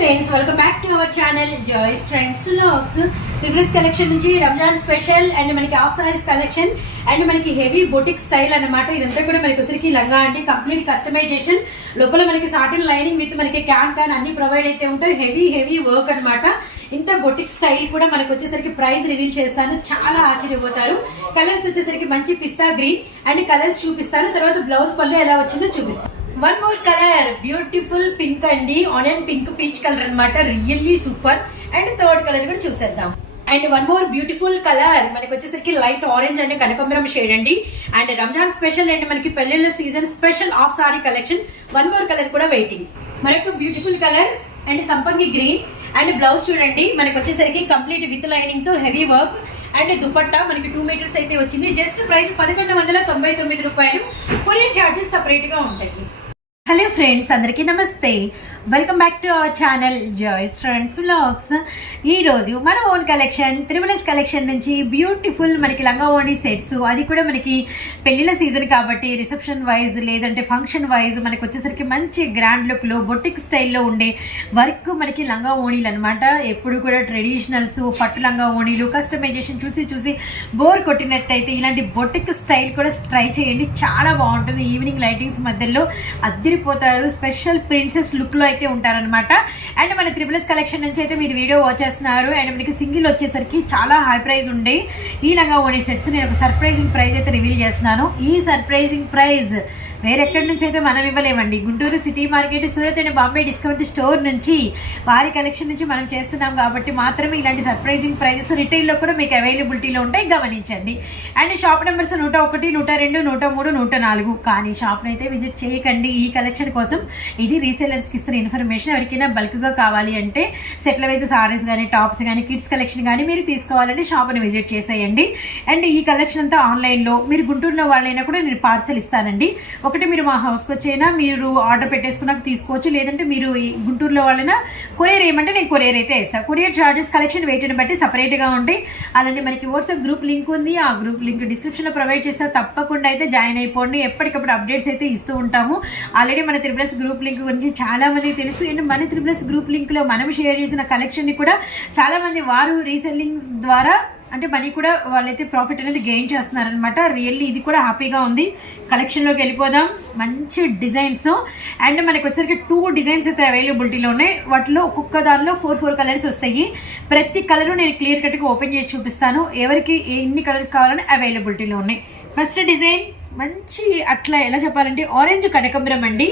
Friends welcome back to our channel joys trends vlogs. Triples collection నుంచి Ramzan special and మనకి half sarees collection and మనకి heavy boutique style అన్నమాట. ఇదంతా కూడా మనకి ఒకసారికి లంగా అండి, కంప్లీట్ కస్టమైజేషన్. లోపల మనకి సాటిన్ లైనింగ్ విత్ మనకి క్యాన్ అన్ని ప్రొవైడ్ అయితే ఉంటాయి. హెవీ వర్క్ అనమాట. ఇంత బొటిక్ స్టైల్ కూడా మనకు వచ్చేసరికి ప్రైస్ రివీల్ చేస్తాను, చాలా ఆశ్చర్యపోతారు. కలర్స్ వచ్చేసరికి మంచి పిస్తా గ్రీన్ అండ్ కలర్స్ చూపిస్తాను. తర్వాత బ్లౌజ్ పళ్ళు ఎలా వచ్చిందో చూపిస్తాను. One more colour beautiful pink అండి, ఆనియన్ పింక్ పీచ్ కలర్ అనమాట, really super. And third colour కూడా చూసేద్దాం. And one more beautiful colour మనకి వచ్చేసరికి లైట్ ఆరెంజ్ అండ్ కనకాంబరం షేడ్ అండి. అండ్ రంజాన్ స్పెషల్ అండ్ మనకి పెళ్లిళ్ళ season special half saree collection. One more colour కూడా వెయిటింగ్. మరొక బ్యూటిఫుల్ కలర్ అండ్ సంపంగి గ్రీన్. అండ్ బ్లౌజ్ చూడండి మనకి వచ్చేసరికి కంప్లీట్ విత్ లైనింగ్ తో హెవీ వర్క్ అండ్ దుపట్టా మనకి 2 మీటర్స్ అయితే వచ్చింది. జస్ట్ ప్రైస్ 1199 రూపాయలు. కొరియర్ చార్జెస్ సపరేట్ గా ఉంటాయి. హలో ఫ్రెండ్స్, అందరికీ నమస్తే. Welcome back to our channel joys trends vlogs. ఈరోజు మన ఓన్ కలెక్షన్ త్రిపుల్స్ కలెక్షన్ నుంచి బ్యూటిఫుల్ మనకి లంగా ఓణి సెట్స్, అది కూడా మనకి పెళ్లిళ్ళ సీజన్ కాబట్టి రిసెప్షన్ వైజ్ లేదంటే ఫంక్షన్ వైజ్ మనకి వచ్చేసరికి మంచి గ్రాండ్ లుక్లో బొటిక్ స్టైల్లో ఉండే వర్క్ మనకి లంగా ఓణీలు అనమాట. ఎప్పుడు కూడా ట్రెడిషనల్స్ పట్టు లంగా ఓణీలు కస్టమైజేషన్ చూసి బోర్ కొట్టినట్టయితే ఇలాంటి బొటిక్ స్టైల్ కూడా ట్రై చేయండి, చాలా బాగుంటుంది. ఈవినింగ్ లైటింగ్స్ మధ్యలో అద్దరిపోతారు. స్పెషల్ ప్రిన్సెస్ లుక్లో అయితే ఉంటారనమాట. అండ్ మన త్రిపుల్స్ కలెక్షన్ నుంచి అయితే మీరు వీడియో వాచ్ చేస్తున్నారు. అండ్ మనకి సింగిల్ వచ్చేసరికి చాలా హై ప్రైస్ ఉండే ఈ లంగా ఓణీ సెట్స్ నేను ఒక సర్ప్రైజింగ్ ప్రైస్ అయితే రివీల్ చేస్తున్నాను. ఈ సర్ప్రైజింగ్ ప్రైస్ వేరెక్కడి నుంచి అయితే మనం ఇవ్వలేమండి. Guntur city market, Surat and Bombay discount store నుంచి వారి కలెక్షన్ నుంచి మనం చేస్తున్నాం కాబట్టి మాత్రమే ఇలాంటి సర్ప్రైజింగ్ ప్రైజెస్ రిటైల్లో కూడా మీకు అవైలబిలిటీలో ఉంటాయి, గమనించండి. And shop numbers 101, 102, 103, 104. కానీ షాప్ని అయితే విజిట్ చేయకండి ఈ కలెక్షన్ కోసం. ఇది రీసేలర్స్కి ఇస్తున్న ఇన్ఫర్మేషన్. ఎవరికైనా బల్క్గా కావాలి అంటే సెట్ల వైజ్ సారీస్ కానీ టాప్స్ కానీ కిడ్స్ కలెక్షన్ కానీ మీరు తీసుకోవాలంటే షాప్ని విజిట్ చేసేయండి. అండ్ ఈ కలెక్షన్ అంతా ఆన్లైన్లో, మీరు గుంటూరులో వాళ్ళైనా కూడా నేను పార్సల్ ఇస్తానండి. ఒకటి మీరు మా హౌస్కి వచ్చైనా మీరు ఆర్డర్ పెట్టేసుకున్నాక తీసుకోవచ్చు, లేదంటే మీరు గుంటూరులో వాళ్ళైనా కొరియర్ ఏమంటే నేను కొరియర్ అయితే ఇస్తాను. కొరియర్ చార్జెస్ కలెక్షన్ వెయిట్ని బట్టి సపరేట్గా ఉంటాయి. అలానే మనకి వాట్సాప్ గ్రూప్ లింక్ ఉంది, ఆ గ్రూప్ లింక్ డిస్క్రిప్షన్లో ప్రొవైడ్ చేస్తారు. తప్పకుండా అయితే జాయిన్ అయిపోండి. ఎప్పటికప్పుడు అప్డేట్స్ అయితే ఇస్తూ ఉంటాము. ఆల్రెడీ మన త్రిపుల్స్ గ్రూప్ లింక్ గురించి చాలా మందికి తెలుసు. అండ్ మన త్రిపుల్స్ గ్రూప్ లింక్లో మనం షేర్ చేసిన కలెక్షన్ని కూడా చాలామంది వారు రీసెల్లింగ్ ద్వారా అంటే మనీ కూడా వాళ్ళైతే ప్రాఫిట్ అనేది గెయిన్ చేస్తున్నారనమాట. రియల్లీ ఇది కూడా హ్యాపీగా ఉంది. కలెక్షన్లోకి వెళ్ళిపోదాం. మంచి డిజైన్స్ అండ్ మనకి వచ్చేసరికి 2 డిజైన్స్ అయితే అవైలబిలిటీలో ఉన్నాయి. వాటిలో ఒక్కొక్క దానిలో 4 కలర్స్ వస్తాయి. ప్రతి కలరు నేను క్లియర్ కట్గా ఓపెన్ చేసి చూపిస్తాను. ఎవరికి ఎన్ని కలర్స్ కావాలని అవైలబిలిటీలో ఉన్నాయి. ఫస్ట్ డిజైన్ మంచి అట్లా ఎలా చెప్పాలంటే ఆరెంజ్ కనకాంబరం అండి.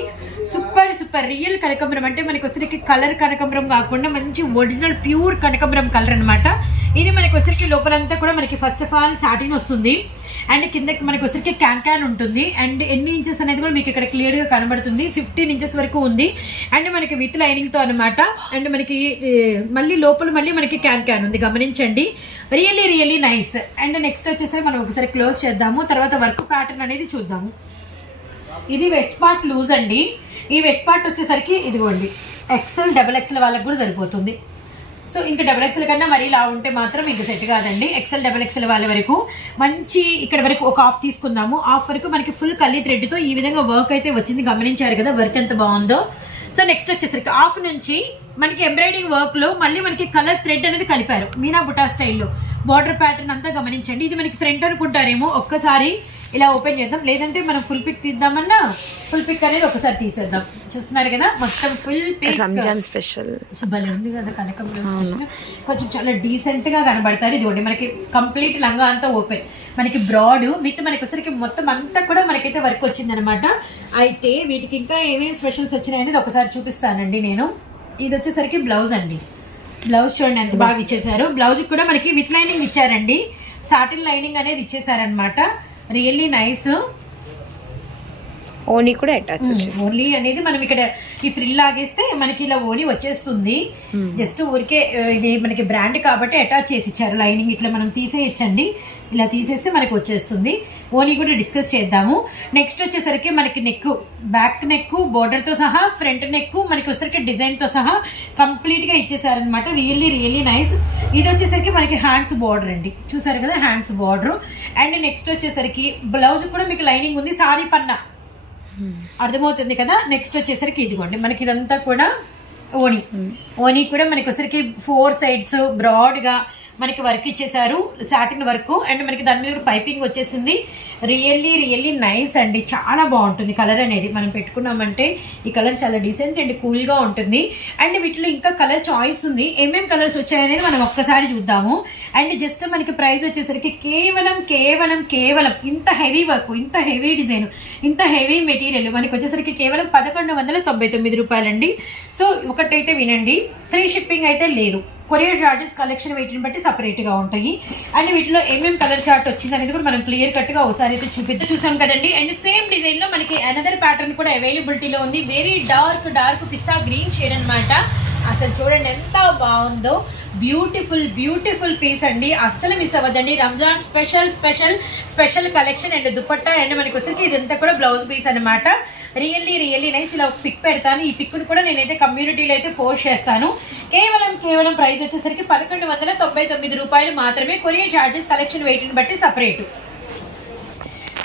సూపర్ రియల్ కనకాంబరం. అంటే మనకి వచ్చేసరికి కలర్ కనకాంబరం కాకుండా మంచి ఒరిజినల్ ప్యూర్ కనకాంబరం కలర్ అనమాట. ఇది మనకి వచ్చేసరికి లోపలంతా కూడా మనకి ఫస్ట్ ఆఫ్ ఆల్ సాటిన్ వస్తుంది. అండ్ కిందకి మనకి వచ్చేసరికి క్యాన్ ఉంటుంది. అండ్ ఎన్ని ఇంచెస్ అనేది కూడా మీకు ఇక్కడ క్లియర్గా కనబడుతుంది. 15 ఇంచెస్ వరకు ఉంది. అండ్ మనకి విత్ లైనింగ్తో అనమాట. అండ్ మనకి మళ్ళీ లోపల మళ్ళీ మనకి క్యాన్ ఉంది, గమనించండి. Really nice. అండ్ నెక్స్ట్ వచ్చేసరికి మనం ఒకసారి క్లోజ్ చేద్దాము. తర్వాత వర్క్ ప్యాటర్న్ అనేది చూద్దాము. ఇది వెస్ట్ పార్ట్ లూజ్ అండి. ఈ వెస్ట్ పార్ట్ వచ్చేసరికి ఇదిగోండి XL, XXL వాళ్ళకి కూడా సరిపోతుంది. సో ఇంకా XXL కన్నా మరీ ఇలా ఉంటే మాత్రం ఇంకా సెట్ కాదండి. XL, XXL వాళ్ళ వరకు మంచి ఇక్కడ వరకు ఒక హాఫ్ తీసుకుందాము. హాఫ్ వరకు మనకి ఫుల్ కల్లీ థ్రెడ్తో ఈ విధంగా వర్క్ అయితే వచ్చింది, గమనించారు కదా వర్క్ ఎంత బాగుందో. సో నెక్స్ట్ వచ్చేసరికి హాఫ్ నుంచి మనకి ఎంబ్రాయిడింగ్ వర్క్లో మళ్ళీ మనకి కలర్ థ్రెడ్ అనేది కలిపారు మీనా బుటా స్టైల్లో. బార్డర్ ప్యాటర్న్ అంతా గమనించండి. ఇది మనకి ఫ్రంట్ అనుకుంటారేమో, ఒక్కసారి ఇలా ఓపెన్ చేద్దాం. లేదంటే మనం ఫుల్ పిక్ తీద్దామన్నా ఫుల్ పిక్ అనేది ఒకసారి తీసేద్దాం. చూస్తున్నారు కదా మొత్తం ఫుల్ పిక్. రంజాన్ స్పెషల్ భలే ఉంది కదా కనకాంబరం. కొంచెం చాలా డీసెంట్ గా కనబడతారు. ఇదిగోండి మనకి కంప్లీట్ లంగా అంతా ఓపెన్, మనకి బ్రాడ్ విత్ మనకి వచ్చరికి మొత్తం అంతా కూడా మనకైతే వర్క్ వచ్చింది అనమాట. అయితే వీటికి ఇంకా ఏమేమి స్పెషల్స్ వచ్చినాయి అనేది ఒకసారి చూపిస్తానండి నేను. ఇది వచ్చేసరికి బ్లౌజ్ అండి. బ్లౌజ్ చూడండి ఎంత బాగా ఇచ్చేసారు. బ్లౌజ్ కూడా మనకి విత్ లైనింగ్ ఇచ్చారండి. సాటిన్ లైనింగ్ అనేది ఇచ్చేసారనమాట. Really nice. ఓనీ కూడా అటాచ్. ఓన్లీ అనేది మనం ఇక్కడ ఈ ఫ్రిల్ లాగేస్తే మనకి ఇలా ఓనీ వచ్చేస్తుంది. జస్ట్ ఊరికే ఇది మనకి బ్రాండ్ కాబట్టి అటాచ్ చేసి ఇచ్చారు. లైనింగ్ ఇట్లా మనం తీసేయచ్చండి. ఇలా తీసేస్తే మనకి వచ్చేస్తుంది. ఓనీ కూడా డిస్కస్ చేద్దాము. నెక్స్ట్ వచ్చేసరికి మనకి నెక్, బ్యాక్ నెక్ బోర్డర్తో సహా, ఫ్రంట్ నెక్ మనకి వచ్చేసరికి డిజైన్తో సహా కంప్లీట్గా ఇచ్చేసారనమాట. Really nice. ఇది వచ్చేసరికి మనకి హ్యాండ్స్ బార్డర్ అండి, చూసారు కదా హ్యాండ్స్ బార్డర్. అండ్ నెక్స్ట్ వచ్చేసరికి బ్లౌజ్ కూడా మీకు లైనింగ్ ఉంది, సారీ పన్నా అర్థమవుతుంది కదా. నెక్స్ట్ వచ్చేసరికి ఇదిగోండి మనకి ఇదంతా కూడా ఓని ఓని కూడా మనకి వచ్చరికి 4 sides బ్రాడ్గా మనకి వర్క్ ఇచ్చేసారు, సాటిన్ వర్క్. అండ్ మనకి దాని మీద పైపింగ్ వచ్చేసింది. రియల్లీ నైస్ అండి, చాలా బాగుంటుంది కలర్ అనేది. మనం పెట్టుకున్నామంటే ఈ కలర్ చాలా డీసెంట్ అండ్ కూల్గా ఉంటుంది. అండ్ వీటిలో ఇంకా కలర్ చాయిస్ ఉంది. ఏమేం కలర్స్ వచ్చాయనేది మనం ఒక్కసారి చూద్దాము. అండ్ జస్ట్ మనకి ప్రైస్ వచ్చేసరికి కేవలం ఇంత హెవీ వర్క్, ఇంత హెవీ డిజైన్, ఇంత హెవీ మెటీరియల్ మనకి వచ్చేసరికి కేవలం 1199 రూపాయలండి. సో ఒకటైతే వినండి, ఫ్రీ షిప్పింగ్ అయితే లేదు. కొరియర్ చార్జెస్ కలెక్షన్ వెయిట్ని బట్టి సపరేట్గా ఉంటాయి. అండ్ వీటిలో ఏమేమి కలర్ చార్ట్ వచ్చింది అనేది కూడా మనం క్లియర్ కట్గా ఒకసారి అయితే చూసాం కదండి. అండ్ సేమ్ డిజైన్లో మనకి అనదర్ ప్యాటర్న్ కూడా అవైలబిలిటీలో ఉంది. Very dark pista green shade అనమాట. అసలు చూడండి ఎంత బాగుందో, బ్యూటిఫుల్ పీస్ అండి, అస్సలు మిస్ అవ్వద్దండి. Ramzan special collection and dupatta. And మనకి వచ్చేసి ఇదంతా కూడా బ్లౌజ్ పీస్ అనమాట. Really nice. ఇలా ఒక పిక్ పెడతాను, ఈ పిక్ను కూడా నేనైతే కమ్యూనిటీలో అయితే పోస్ట్ చేస్తాను. కేవలం ప్రైస్ వచ్చేసరికి 1199 రూపాయలు మాత్రమే. కొరియర్ చార్జెస్ కలెక్షన్ వెయిట్ని బట్టి సపరేటు.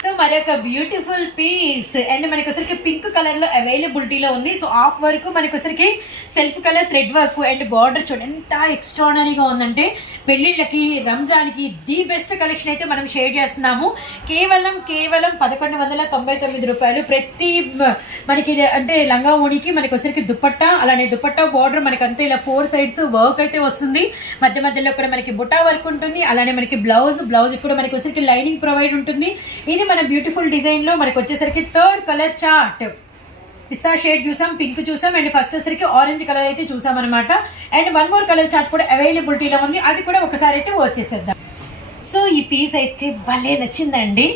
సో మరొక బ్యూటిఫుల్ పీస్. అండ్ మనకి వచ్చరికి పింక్ కలర్ లో అవైలబిలిటీలో ఉంది. సో ఆఫ్ వర్క్ మనకి వచ్చరికి self colour thread work and border చూడండి ఎంత ఎక్స్ట్రాడనరీగా ఉందంటే. పెళ్లిళ్ళకి, రంజాన్కి ది బెస్ట్ కలెక్షన్ అయితే మనం షేర్ చేస్తున్నాము. కేవలం 1199 రూపాయలు. ప్రతి మనకి అంటే లంగా ఓణికి మనకి వచ్చరికి దుపట్టా, అలానే దుపట్టా బార్డర్ మనకి అంతా ఇలా 4 sides వర్క్ అయితే వస్తుంది. మధ్యలో కూడా మనకి బుటా వర్క్ ఉంటుంది. అలానే మనకి బ్లౌజ్ కూడా మనకి వచ్చరికి లైనింగ్ ప్రొవైడ్ ఉంటుంది. ఇది మన బ్యూటిఫుల్ డిజైన్ లో మనకి వచ్చేసరికి 3rd కలర్ చార్ట్. పిస్తా షేడ్ చూసాం, పింక్ చూసాం, అండ్ ఫస్ట్ వచ్చేసరికి ఆరెంజ్ కలర్ అయితే చూసాం అనమాట. అండ్ 1 more కలర్ చార్ట్ కూడా అవైలబిలిటీలో ఉంది, అది కూడా ఒకసారి అయితే వచ్చేసేద్దాం. సో ఈ పీస్ అయితే భలే నచ్చిందండి.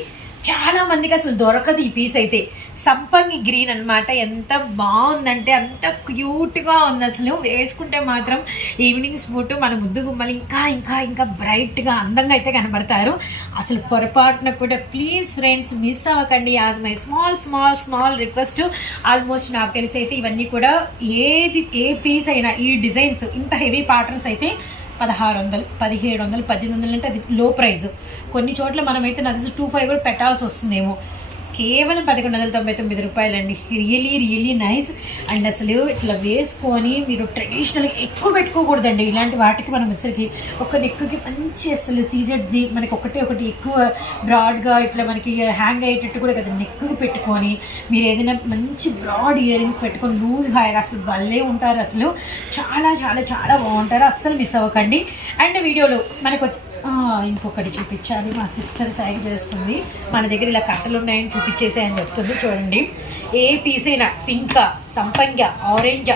చాలా మందికి అసలు దొరకదు ఈ పీస్ అయితే. సంపంగి గ్రీన్ అనమాట. ఎంత బాగుందంటే అంత క్యూట్గా ఉంది. అసలు వేసుకుంటే మాత్రం ఈవినింగ్స్ పూట మన ముద్దు గుమ్మలు ఇంకా బ్రైట్గా అందంగా అయితే కనబడతారు. అసలు పొరపాటున కూడా ప్లీజ్ ఫ్రెండ్స్ మిస్ అవ్వకండి. As my small request. Almost నాకు తెలిసి అయితే ఇవన్నీ కూడా ఏ పీస్ అయినా ఈ డిజైన్స్ ఇంత హెవీ ప్యాటర్న్స్ అయితే 1600, 1700, 1800 అంటే అది లో ప్రైస్. కొన్ని చోట్ల మనమైతే నాకు 25 కూడా పెట్టాల్సి వస్తుందేమో. కేవలం 1199 రూపాయలండి. Really nice. అండ్ అసలు ఇట్లా వేసుకొని మీరు ట్రెడిషనల్గా ఎక్కువ పెట్టుకోకూడదండి. ఇలాంటి వాటికి మనం అసలుకి ఒక నెక్కి మంచి అసలు సీజెడ్ది మనకి ఒకటి ఎక్కువ బ్రాడ్గా ఇట్లా మనకి హ్యాంగ్ అయ్యేటట్టు కూడా కదా నెక్కి పెట్టుకొని మీరు ఏదైనా మంచి బ్రాడ్ ఇయర్ రింగ్స్ పెట్టుకొని లూజ్ హాయిగా అసలు భలే ఉంటారు. అసలు చాలా బాగుంటారు. అస్సలు మిస్ అవ్వకండి. అండ్ వీడియోలో మనకు ఇంకొకటి చూపించాలి. మా సిస్టర్ సైడ్ చేస్తుంది, మన దగ్గర ఇలా కట్టలు ఉన్నాయని చూపించేసాయని చెప్తుంది. చూడండి, ఏ పీస్ అయినా పింక్, సంపంగ, ఆరెంజ్,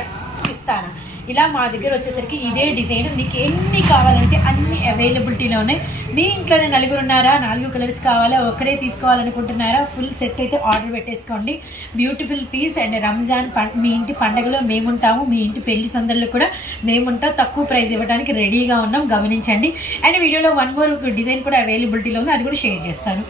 పిస్తానా, ఇలా మా దగ్గర వచ్చేసరికి ఇదే డిజైన్. మీకు ఎన్ని కావాలంటే అన్ని అవైలబిలిటీలో ఉన్నాయి. మీ ఇంట్లోనే 4 ఉన్నారా, 4 కలర్స్ కావాలా, ఒకరే తీసుకోవాలనుకుంటున్నారా, ఫుల్ సెట్ అయితే ఆర్డర్ పెట్టేసుకోండి. Beautiful piece. అండ్ రంజాన్ మీ ఇంటి పండగలో మేముంటాము, మీ ఇంటి పెళ్లి సందర్లో కూడా మేముంటాం. తక్కువ ప్రైస్ ఇవ్వడానికి రెడీగా ఉన్నాం, గమనించండి. అండ్ వీడియోలో 1 more డిజైన్ కూడా అవైలబిలిటీలో ఉంది, అది కూడా షేర్ చేస్తాను.